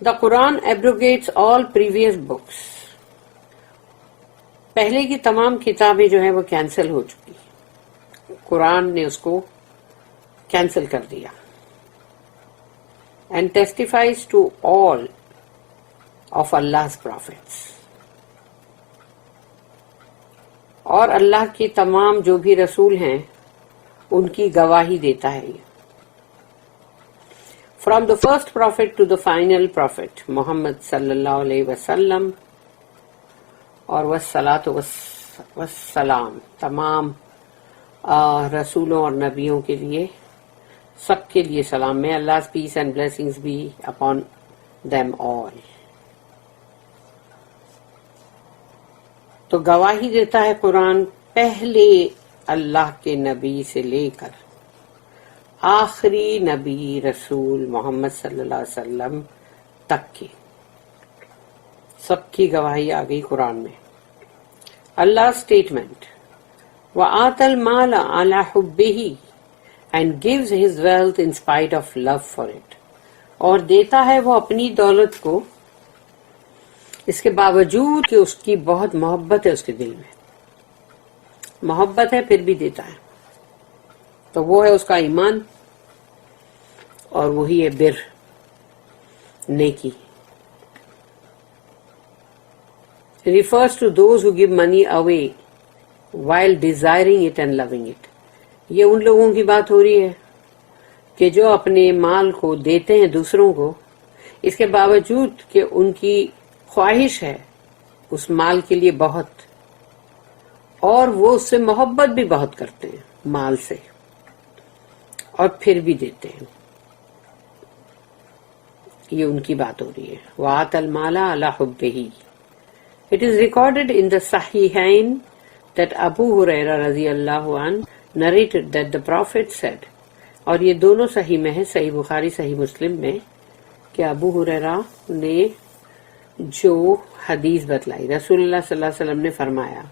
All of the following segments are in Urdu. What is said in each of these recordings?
The Quran abrogates all previous books. پہلے کی تمام کتابیں جو ہیں وہ کینسل ہو چکی. قرآن نے اس کو کینسل کر دیا. And testifies to all of Allah's prophets. اور اللہ کی تمام جو بھی رسول ہیں ان کی گواہی دیتا ہے یہ. From the first prophet to the final prophet محمد صلی اللہ علیہ وسلم اور والصلاۃ والسلام تمام رسولوں اور نبیوں کے لیے سب کے لیے سلام. May Allah's peace and blessings be upon them all. تو گواہی دیتا ہے قرآن پہلے اللہ کے نبی سے لے کر آخری نبی رسول محمد صلی اللہ علیہ وسلم تک کی. سب کی گواہی آ گئی قرآن میں. اللہ اسٹیٹمنٹ وَآتَى الْمَالَ عَلَى حُبِّهِ and gives his wealth in spite of love for it. اور دیتا ہے وہ اپنی دولت کو اس کے باوجود کہ اس کی بہت محبت ہے اس کے دل میں. محبت ہے پھر بھی دیتا ہے. تو وہ ہے اس کا ایمان اور وہی ہے بر نیکی. refers to those who give money away while desiring it and loving it. یہ ان لوگوں کی بات ہو رہی ہے کہ جو اپنے مال کو دیتے ہیں دوسروں کو اس کے باوجود کہ ان کی خواہش ہے اس مال کے لیے بہت اور وہ اس سے محبت بھی بہت کرتے ہیں مال سے اور پھر بھی دیتے ہیں. یہ ان کی بات ہو رہی ہے. وَآتَى الْمَالَ عَلَى حُبِّهِ. It is recorded in the Sahihain that Abu Huraira radiyallahu anhu narrated that the Prophet said, اور یہ دونوں صحیح میں ہے صحیح بخاری صحیح مسلم میں کہ ابو ہریرہ نے جو حدیث بتلائی رسول اللہ صلی اللہ علیہ وسلم نے فرمایا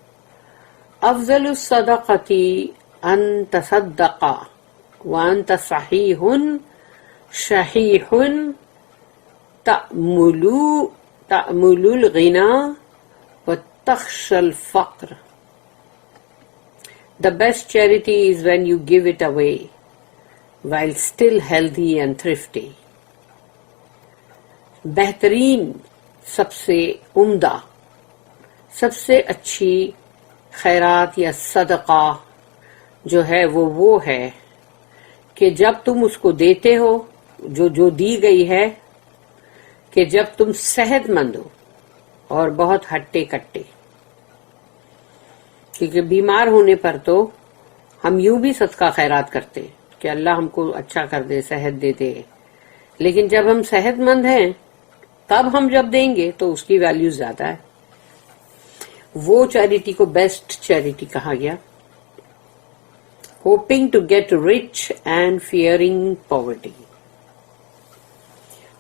افضل الصدقۃ ان تصدق وانت صحیح شحیح تأمل الغنى وتخشى الفقر. The best charity is when you give it away while still healthy and thrifty. بہترین سب سے عمدہ سب سے اچھی خیرات یا صدقہ جو ہے وہ ہے کہ جب تم اس کو دیتے ہو جو دی گئی ہے کہ جب تم صحت مند ہو اور بہت ہٹے کٹے. کیونکہ بیمار ہونے پر تو ہم یوں بھی صدقہ خیرات کرتے کہ اللہ ہم کو اچھا کر دے صحت دے دے, لیکن جب ہم صحت مند ہیں تب ہم جب دیں گے تو اس کی ویلیو زیادہ ہے. وہ چیریٹی کو بیسٹ چیریٹی کہا گیا. Hoping to get rich and fearing poverty.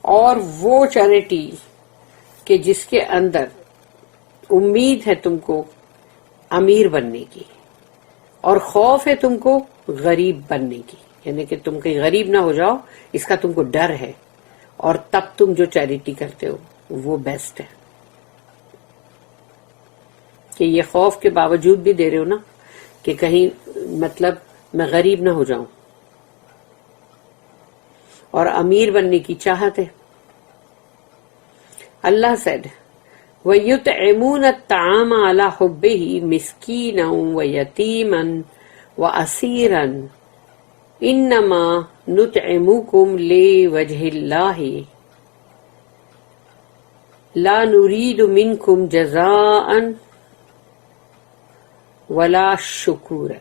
اور وہ چیریٹی کہ جس کے اندر امید ہے تم کو امیر بننے کی اور خوف ہے تم کو غریب بننے کی, یعنی کہ تم کہیں غریب نہ ہو جاؤ اس کا تم کو ڈر ہے, اور تب تم جو چیریٹی کرتے ہو وہ بیسٹ ہے. کہ یہ خوف کے باوجود بھی دے رہے ہو نا کہ کہیں مطلب میں غریب نہ ہو جاؤں, اور امیر بننے کی چاہت ہے. اللہ said وَيُطْعِمُونَ الطَّعَامَ عَلَى حُبِّهِ مِسْكِينًا وَيَتِيمًا وَأَسِيرًا إِنَّمَا نُطْعِمُكُمْ لِوَجْهِ اللَّهِ لَا نُرِيدُ مِنْكُمْ جَزَاءً وَلَا شُكُورًا.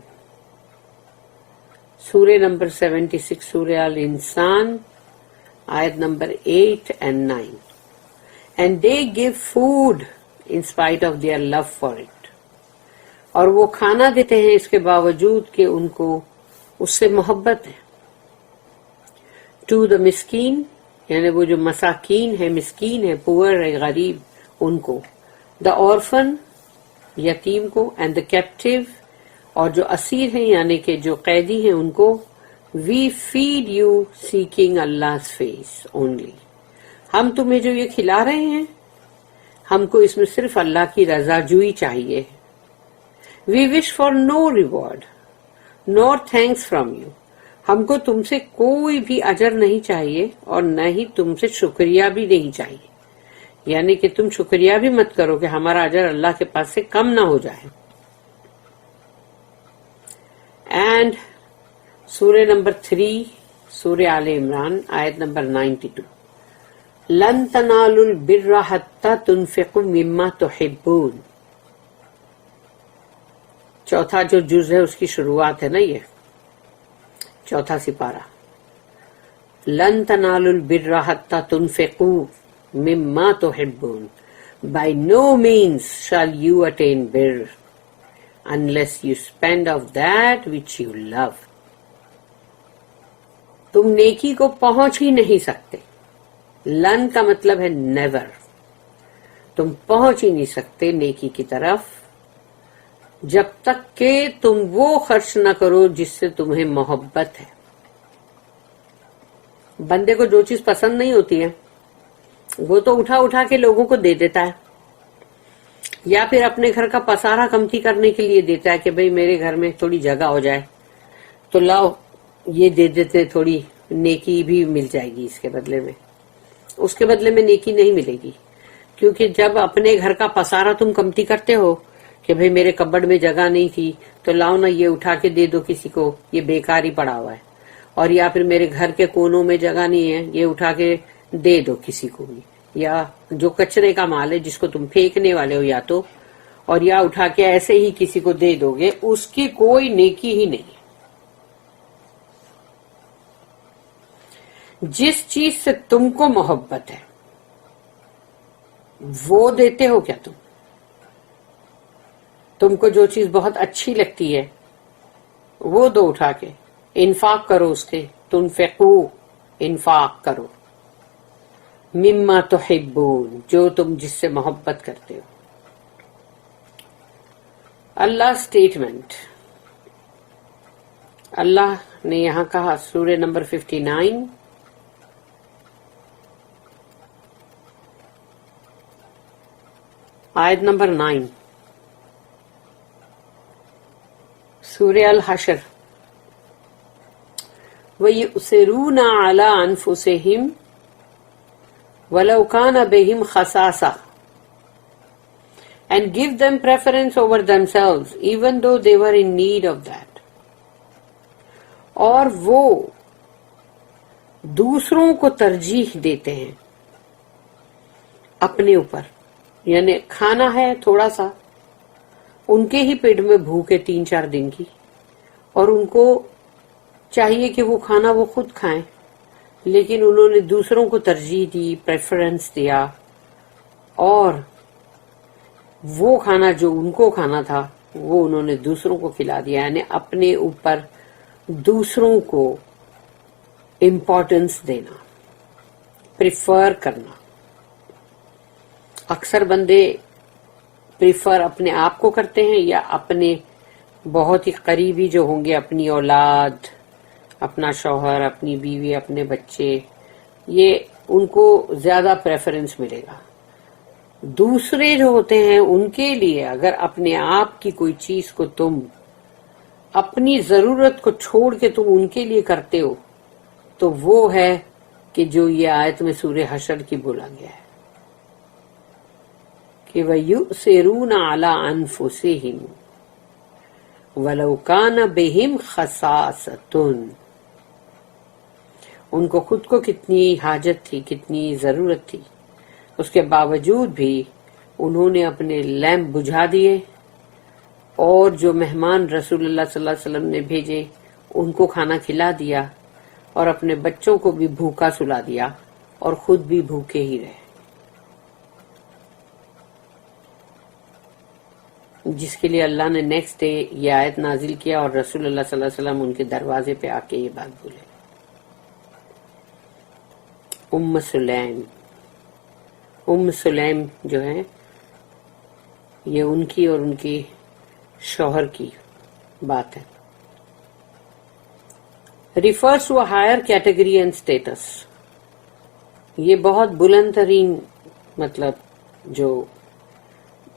سورہ نمبر 76 سورہ الانسان آیت number 8 and 9. And they give food in spite of their love for it. اور وہ کھانا دیتے ہیں اس کے باوجود کہ ان کو اس سے محبت ہے. To the مسکین, یعنی وہ جو مساکین ہے مسکین ہے پور ہے غریب ان کو. The orphan, یتیم کو. And the captive, اور جو اسیر ہیں یعنی کہ جو قیدی ہیں ان کو. We feed you seeking Allah's face only. ہم تمہیں جو یہ کھلا رہے ہیں ہم کو اس میں صرف اللہ کی رضا جوئی چاہیے. We wish for no reward nor thanks from you. ہم کو تم سے کوئی بھی اجر نہیں چاہیے اور نہ ہی تم سے شکریہ بھی نہیں چاہیے. یعنی کہ تم شکریہ بھی مت کرو کہ ہمارا اجر اللہ کے پاس سے کم نہ ہو جائے. اینڈ سورہ نمبر 3 سورہ آل عمران آیت نمبر 92. لن تنالوا البر حتى تنفقوا مما تحبون. چوتھا جو جز ہے اس کی شروعات ہے نا، یہ چوتھا سپارہ. لن تنالوا البر حتى تنفقوا مما تحبون. By no means shall you attain birr unless you spend of that which you love. تم نیکی کو پہنچ ہی نہیں سکتے. لن کا مطلب ہے نیور. تم پہنچ ہی نہیں سکتے نیکی کی طرف جب تک کہ تم وہ خرچ نہ کرو جس سے تمہیں محبت ہے. بندے کو جو چیز پسند نہیں ہوتی ہے وہ تو اٹھا اٹھا کے لوگوں کو دے دیتا ہے، یا پھر اپنے گھر کا پسارا کمتی کرنے کے لیے دیتا ہے کہ بھئی میرے گھر میں تھوڑی جگہ ہو جائے تو لاؤ یہ دے دیتے، تھوڑی نیکی بھی مل جائے گی اس کے بدلے میں. اس کے بدلے میں نیکی نہیں ملے گی، کیونکہ جب اپنے گھر کا پسارا تم کمتی کرتے ہو کہ بھئی میرے کبڈ میں جگہ نہیں تھی تو لاؤ نا یہ اٹھا کے دے دو کسی کو، یہ بیکار ہی پڑا ہوا ہے. اور یا پھر میرے گھر کے کونوں میں جگہ نہیں ہے، یہ اٹھا کے دے دو کسی کو بھی. یا جو کچرے کا مال ہے جس کو تم پھینکنے والے ہو یا تو، اور یا اٹھا کے ایسے ہی کسی کو دے دو گے، اس کی کوئی نیکی ہی نہیں. جس چیز سے تم کو محبت ہے وہ دیتے ہو کیا؟ تم کو جو چیز بہت اچھی لگتی ہے وہ دو اٹھا کے، انفاق کرو اس کے. تنفقو، انفاق کرو. مما تحبون، جو تم جس سے محبت کرتے ہو. اللہ اسٹیٹمنٹ اللہ نے یہاں کہا سورہ نمبر 59 آیت نمبر 9 سورہ الحشر. وَيُؤْثِرُونَ عَلَىٰ أَنفُسِهِمْ وَلَوْ كَانَ بِهِمْ خَصَاصَةٌ and give them preference over themselves even though they were in need of that. اور وہ دوسروں کو ترجیح دیتے ہیں اپنے اوپر. یعنی کھانا ہے تھوڑا سا، ان کے ہی پیٹ میں بھوک ہے 3-4 دن کی، اور ان کو چاہیے کہ وہ کھانا وہ خود کھائیں، لیکن انہوں نے دوسروں کو ترجیح دی، پریفرنس دیا، اور وہ کھانا جو ان کو کھانا تھا وہ انہوں نے دوسروں کو کھلا دیا. یعنی اپنے اوپر دوسروں کو امپورٹنس دینا، پریفر کرنا. اکثر بندے پریفر اپنے آپ کو کرتے ہیں یا اپنے بہت ہی قریبی جو ہوں گے، اپنی اولاد، اپنا شوہر، اپنی بیوی، اپنے بچے، یہ ان کو زیادہ پریفرنس ملے گا. دوسرے جو ہوتے ہیں ان کے لیے اگر اپنے آپ کی کوئی چیز کو تم اپنی ضرورت کو چھوڑ کے تم ان کے لیے کرتے ہو تو وہ ہے کہ جو یہ آیت میں سورہ حشر کی بولا گیا ہے کہ وَيُؤْثِرُونَ عَلَىٰ أَنفُسِهِمْ وَلَوْ كَانَ بِهِمْ خَصَاصَةٌ. ان کو خود کو کتنی حاجت تھی، کتنی ضرورت تھی، اس کے باوجود بھی انہوں نے اپنے لیمپ بجھا دیے، اور جو مہمان رسول اللہ صلی اللہ علیہ وسلم نے بھیجے ان کو کھانا کھلا دیا، اور اپنے بچوں کو بھی بھوکا سلا دیا، اور خود بھی بھوکے ہی رہے. جس کے لیے اللہ نے نیکسٹ ڈے یہ آیت نازل کیا اور رسول اللہ صلی اللہ علیہ وسلم ان کے دروازے پہ آ کے یہ بات بولے. ام سلیم جو ہے یہ ان کی اور ان کی شوہر کی بات ہے. Refers to a higher category and status. یہ بہت بلند ترین مطلب جو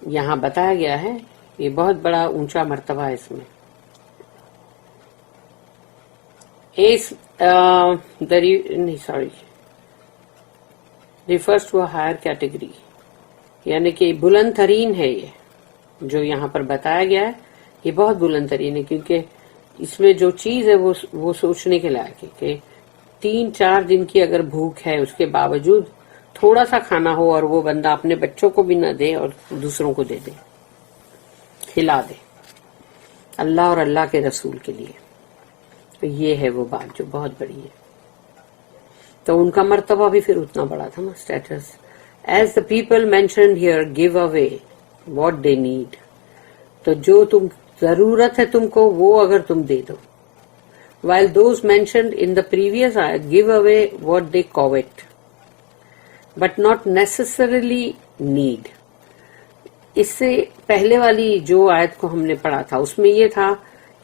یہاں بتایا گیا ہے، یہ بہت بڑا اونچا مرتبہ ہے اس میں. Refers to a higher category, یعنی کہ بلند ترین ہے. یہ جو یہاں پر بتایا گیا ہے یہ بہت بلند ترین ہے، کیونکہ اس میں جو چیز ہے وہ سوچنے کے لائق ہے کہ 3-4 دن کی اگر بھوک ہے، اس کے باوجود تھوڑا سا کھانا ہو اور وہ بندہ اپنے بچوں کو بھی نہ دے اور دوسروں کو دے دے، کھلا دے اللہ اور اللہ کے رسول کے لیے. تو یہ ہے وہ بات جو بہت بڑی ہے. تو ان کا مرتبہ بھی پھر اتنا بڑا تھا نا، status. As the people mentioned here gave away what they need, تو جو تم ضرورت ہے تم کو وہ اگر تم دے دو. while those mentioned in the previous ayat give away what they covet but not necessarily need. اس سے پہلے والی جو آیت کو ہم نے پڑھا تھا اس میں یہ تھا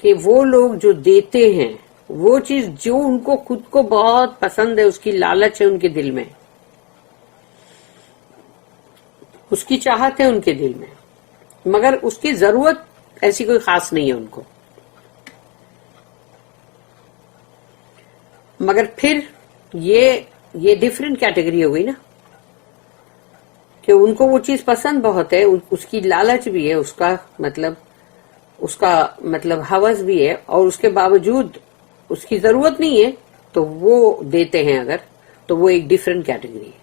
کہ وہ لوگ جو دیتے ہیں وہ چیز جو ان کو خود کو بہت پسند ہے، اس کی لالچ ہے ان کے دل میں، اس کی چاہت ہے ان کے دل میں، مگر اس کی ضرورت ایسی کوئی خاص نہیں ہے ان کو. مگر پھر یہ ڈیفرنٹ کیٹیگری ہو گئی نا، کہ ان کو وہ چیز پسند بہت ہے، اس کی لالچ بھی ہے، اس کا مطلب ہوس بھی ہے، اور اس کے باوجود اس کی ضرورت نہیں ہے تو وہ دیتے ہیں اگر، تو وہ ایک ڈیفرنٹ کیٹیگری ہے.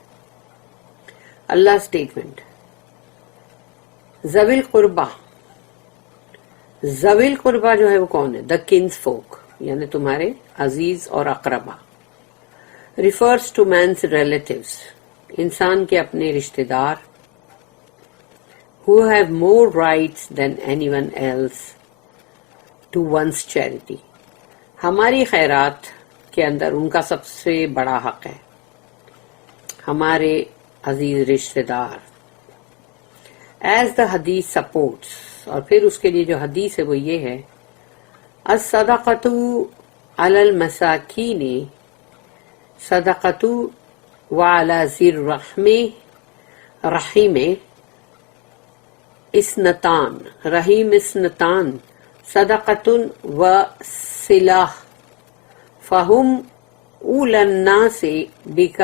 اللہ اسٹیٹمنٹ. ذوی القربہ، ذوی القربہ جو ہے وہ کون ہے؟ دا کنز فوک، یعنی تمہارے عزیز اور اقربا. ریفرس ٹو مینس ریلیٹیوز، انسان کے اپنے رشتے دار. who have more rights than anyone else to one's charity، ہماری خیرات کے اندر ان کا سب سے بڑا حق ہے، ہمارے عزیز رشتے دار. ایز دا حدیث سپورٹس، اور پھر اس کے لیے جو حدیث ہے وہ یہ ہے، الصدقۃ علی المساکین صدقۃ وعلی ذی الرحم رحیم اسنتان، رحیم اسنتان صدقۃ و صلہ فہم اولی الناس بک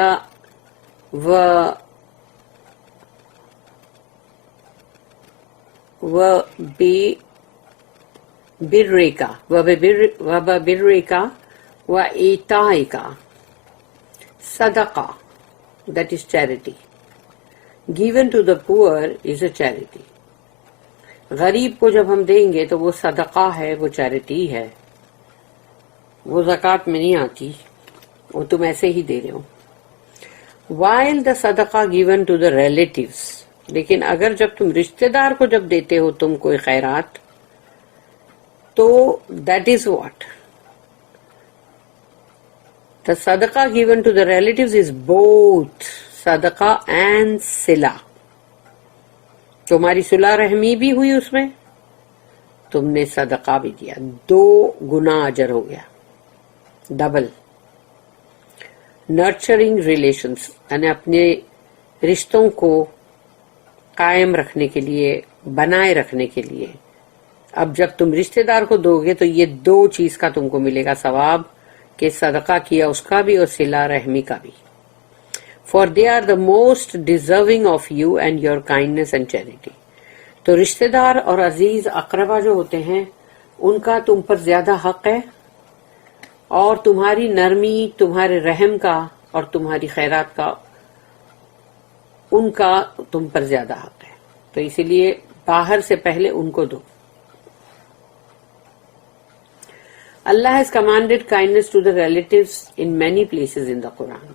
وبرک وایتائک صدقہ، that is charity. given to the poor is a charity. غریب کو جب ہم دیں گے تو وہ صدقہ ہے، وہ چیریٹی ہے، وہ زکوٰۃ میں نہیں آتی، وہ تم ایسے ہی دے رہے ہو. while the صدقہ given to the relatives، لیکن اگر جب تم رشتہ دار کو جب دیتے ہو تم کوئی خیرات، تو that is what the صدقہ given to the relatives is both صدقہ and صلہ. تمہاری صلہ رحمی بھی ہوئی، اس میں تم نے صدقہ بھی دیا، 2 گنا اجر ہو گیا، ڈبل. نرچرنگ ریلیشنز، یعنی اپنے رشتوں کو قائم رکھنے کے لیے، بنائے رکھنے کے لیے. اب جب تم رشتہ دار کو دو گے تو یہ 2 چیز کا تم کو ملے گا ثواب، کہ صدقہ کیا اس کا بھی اور صلہ رحمی کا بھی. For they are the most deserving of you and your kindness and charity. تو رشتہ دار اور عزیز اقربا جو ہوتے ہیں ان کا تم پر زیادہ حق ہے، اور تمہاری نرمی، تمہارے رحم کا اور تمہاری خیرات کا ان کا تم پر زیادہ حق ہے. تو اسی لیے باہر سے پہلے ان کو دو. Allah has commanded kindness to the relatives in many places in the Quran.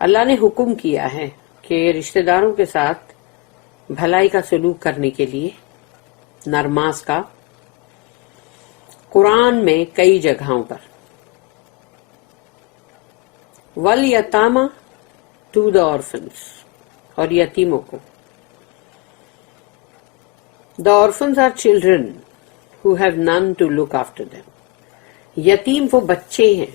اللہ نے حکم کیا ہے کہ رشتہ داروں کے ساتھ بھلائی کا سلوک کرنے کے لیے، نرماس کا، قرآن میں کئی جگہوں پر. وَالْيَتَامَى to the orphans، اور یتیموں کو. The orphans are children who have none to look after them. یتیم وہ بچے ہیں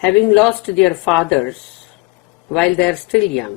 having lost their fathers while they are still young,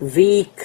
weak,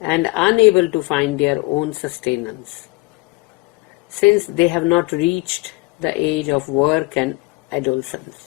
and unable to find their own sustenance, since they have not reached the age of work and adolescence.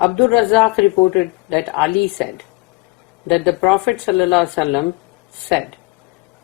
Abdul Razzaq reported that Ali said that the Prophet sallallahu alaihi wasallam said,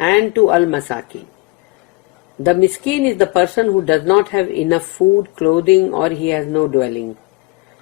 and to al masakin. The miskin is the person who does not have enough food, clothing, or he has no dwelling.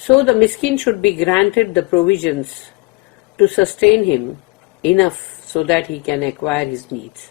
So the miskin should be granted the provisions to sustain him enough so that he can acquire his needs.